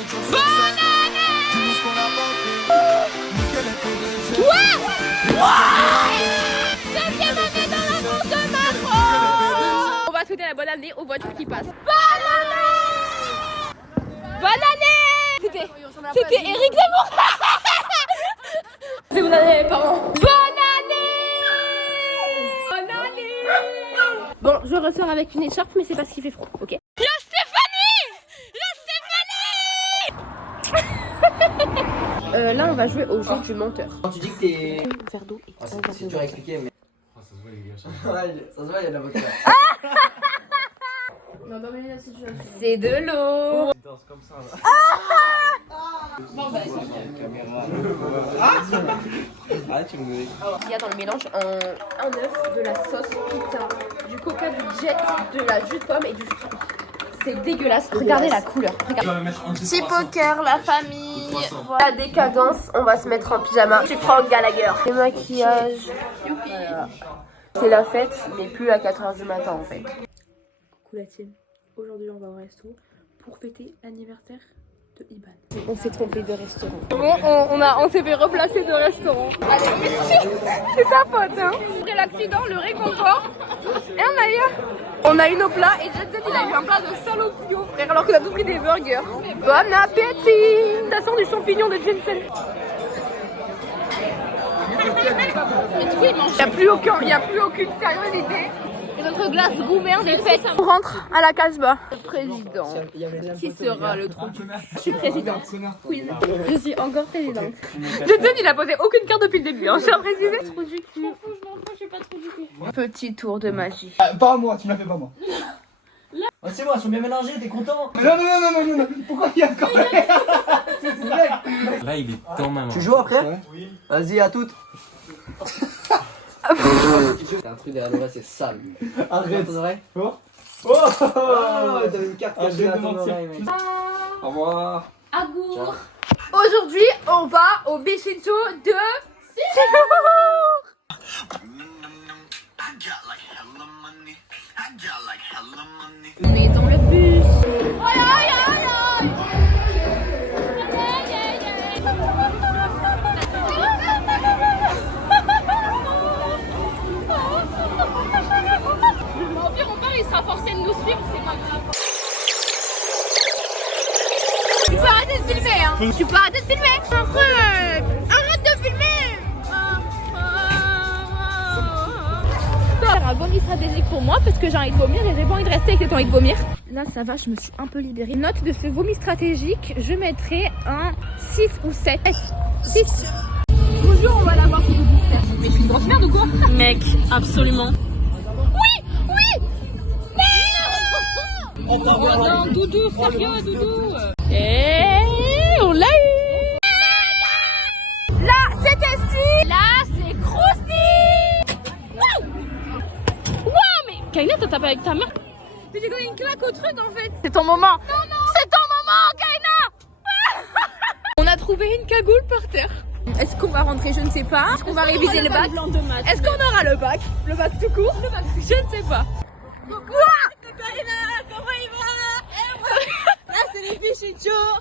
Deuxième année dans la course de Macron. On va souhaiter la bonne année aux voitures qui passent. Bonne année. Bonne année. C'était Eric Zemmour. C'est bonne année, pardon. Bonne année. Bonne année. Bon, je ressors avec une écharpe, mais c'est parce qu'il fait froid, ok? La Stéphanie. Là, on va jouer au jeu du menteur. Quand tu dis que t'es... Un verre d'eau et c'est dur à expliquer, mais... Ça se voit, les gars. Ça se voit, il y a de la vodka. Non, mais là, c'est de l'eau. Il danse comme ça, là. Ah, tu me connais. Il y a dans le mélange un œuf, de la sauce pizza, du coca, du jet, de la jus de pomme et du jus de fruits. C'est dégueulasse. Regardez la couleur. Regardez. Petit poker, la famille. La décadence, on va se mettre en pyjama. Tu prends Gallagher. Le maquillage. Voilà. C'est la fête, mais plus à 4h du matin en fait. Coucou la team. Aujourd'hui, on va au resto pour fêter l'anniversaire de Iban. On s'est trompé de restaurant. Bon, on s'est fait replacer de restaurant. Allez, c'est ta faute, hein. Après l'accident, le réconfort. Et on a eu nos plats et Jet, il a eu un plat de salopio, frère, alors qu'on a tous pris des burgers. Bon appétit. Station du champignon de Jensen. Il n'y a plus aucune sérieuxité. Et notre glace gourmand est faite. On rentre à la Casbah. Président. Qui sera le trou du... Je suis présidente. Oui. Je suis encore présidente. Jason, il a posé aucune carte depuis le début. Hein. Je suis précisé. Trou du cul. Je m'en fous, je suis pas trop du cul. Petit tour de magie. Pas moi, tu l'as fait pas moi. Oh, c'est bon, elles sont bien mélangées, t'es content? Non. Pourquoi il y a encore Là, il est dans ma main. Tu joues après? Oui. Vas-y, à toutes. C'est un truc derrière l'oreille, c'est sale. Arrête. Ton oreille? Oh, t'avais une carte cachée à ton oreille, mec. Au revoir. Agour. Aujourd'hui, on va au Bichito de on est dans le bus. Au pire, on part, il sera forcé de nous suivre, c'est pas grave. Tu peux arrêter de filmer, hein. Tu peux arrêter de filmer. Arrête de filmer. Un vomi stratégique pour moi parce que j'ai envie de vomir et j'ai pas envie de rester avec cette envie de vomir. Là ça va, je me suis un peu libérée. Note de ce vomi stratégique, je mettrai un 6 ou 7. 6. Je vous jure, on va l'avoir pour vous faire. Mais je suis une grosse merde ou quoi? Mec, absolument. Oui. Oh non, Doudou, sérieux, Doudou. Et on l'a eu. Là, c'est Testy. Là, c'est Krusty. Kaina, t'as tapé avec ta main. Mais j'ai donné une claque au truc en fait. C'est ton moment. Non. C'est ton moment, Kaina. On a trouvé une cagoule par terre. Est-ce qu'on va rentrer? Je ne sais pas. Est-ce qu'on va réviser le bac? Est-ce qu'on aura le bac? Le bac tout court? Le bac, je ne sais pas. Kaina, comment il va? Là, c'est les fichutures.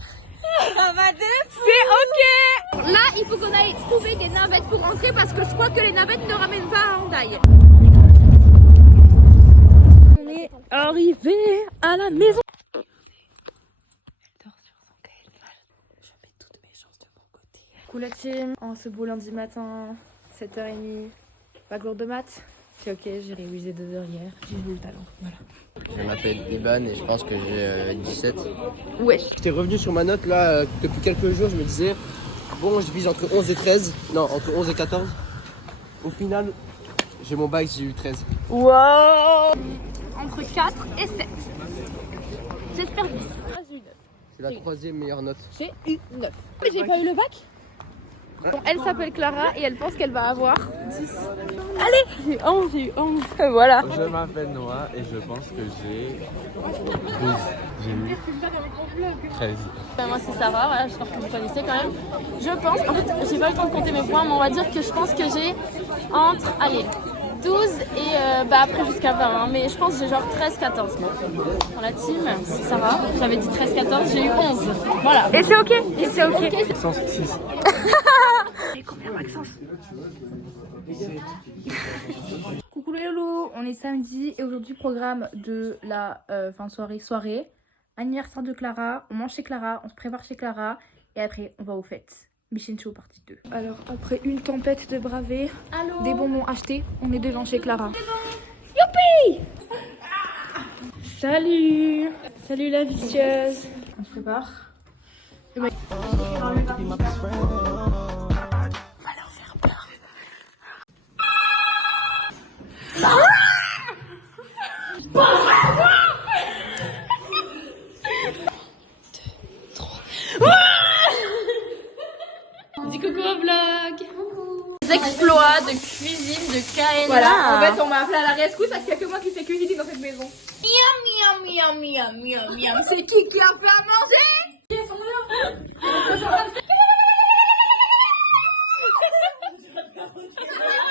Ça va C'est ok. Là, il faut qu'on aille trouver des navettes pour rentrer parce que je crois que les navettes ne ramènent pas à Hendaye. Arrivé à la maison. Je mets toutes mes chances de mon côté. Coucou la team, en ce beau lundi matin, 7h30, bac lourd de maths. C'est ok, j'ai révisé 2 heures hier, j'ai joué le talent, voilà. Je m'appelle Iban et je pense que j'ai 17. Ouais. J'étais revenu sur ma note là depuis quelques jours, je me disais, bon je vise entre 11 et 13, non entre 11 et 14. Au final, j'ai mon bac, j'ai eu 13. Wow. Entre 4 et 7. J'espère 10. C'est la 3e meilleure note. J'ai eu 9. Mais j'ai pas eu le bac. Bon, elle s'appelle Clara et elle pense qu'elle va avoir 10. Allez, j'ai eu 11. Voilà. Je m'appelle Noah et je pense que j'ai 12. J'ai eu 13. Moi c'est Sarah, voilà, j'espère que vous connaissez quand même. Je pense, en fait j'ai pas eu le temps de compter mes points, mais on va dire que je pense que j'ai entre, allez, 12 et après jusqu'à 20. Hein, mais je pense que j'ai genre 13-14. Dans la team, c'est Sarah. J'avais dit 13-14, j'ai eu 11. Voilà. Et c'est ok. Et c'est ok. Maxence 6. Et combien Maxence? Coucou les loulous, on est samedi et aujourd'hui programme de la soirée. Anniversaire de Clara, on mange chez Clara, on se prépare chez Clara et après on va aux fêtes. Mission Show partie 2. Alors après une tempête de bravés, des bonbons achetés, on est devant chez Clara. Youpi! Salut! Salut la vicieuse! On se prépare. On va leur faire peur. Dis coucou au vlog. Les exploits de cuisine de Kaena. Voilà, en fait, on m'a appelé à la rescousse parce qu'il n'y a que moi qui sais cuisiner dans cette maison. Miam, miam, miam, miam, miam, miam. C'est qui a fait à manger? Ils sont là.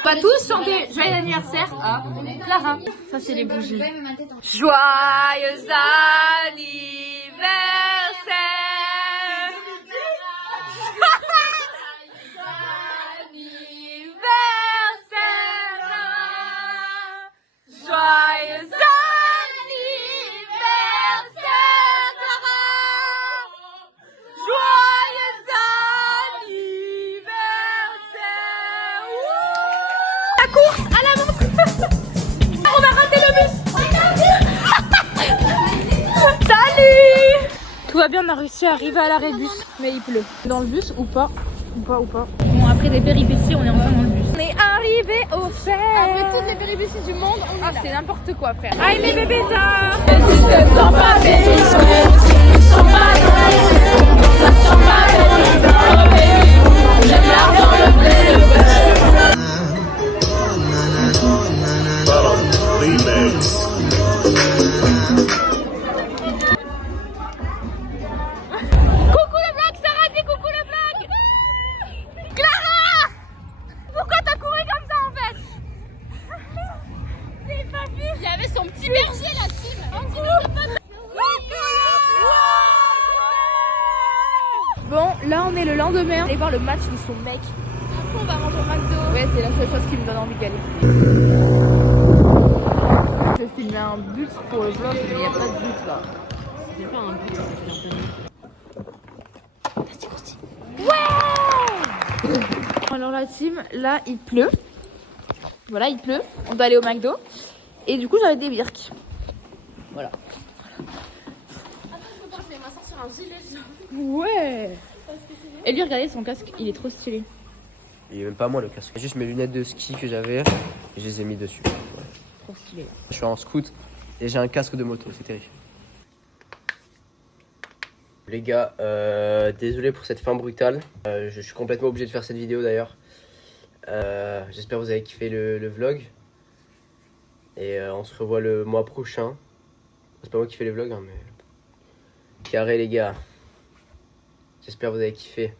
Pas tous chanter joyeux anniversaire à Clara. Ça, c'est les bougies. Joyeux anniversaire. Joyeux anniversaire, Clara. Joyeux anniversaire. La course à la montre. On va rater le bus. Salut. Tout va bien, on a réussi à arriver à l'arrêt bus, mais il pleut. Dans le bus ou pas? Ou pas. Bon, après des péripéties, on est enfin dans le bus. On est arrivé au fait. Après toutes les péripéties du monde, on est là. C'est n'importe quoi, frère. Allez les bébés d'art. Coucou le vlog, Sarah, dis coucou le vlog. Clara, pourquoi t'as couru comme ça en fait? C'est pas vu. Il y avait son petit berger la team. Bon, là on est le lendemain. Allez voir le match de son mec. Après on va manger au McDo. Ouais, c'est la seule chose qui me donne envie d'y aller. Je vais filmer un but pour le vlog, mais il n'y a pas de but là. Ce n'est pas un but, ça s'appelle un panier. Ouais! Alors la team, là il pleut. Voilà, il pleut. On doit aller au McDo. Et du coup j'avais des birks. Voilà. Ouais! Et lui, regardez son casque, il est trop stylé. Il est même pas moi le casque. Juste mes lunettes de ski que j'avais et je les ai mis dessus. Ouais. Trop stylé. Je suis en scout et j'ai un casque de moto, c'est terrifiant. Les gars, désolé pour cette fin brutale. Je suis complètement obligé de faire cette vidéo d'ailleurs. J'espère que vous avez kiffé le vlog. Et on se revoit le mois prochain. C'est pas moi qui fais les vlogs, hein, mais... Carré les gars. J'espère que vous avez kiffé.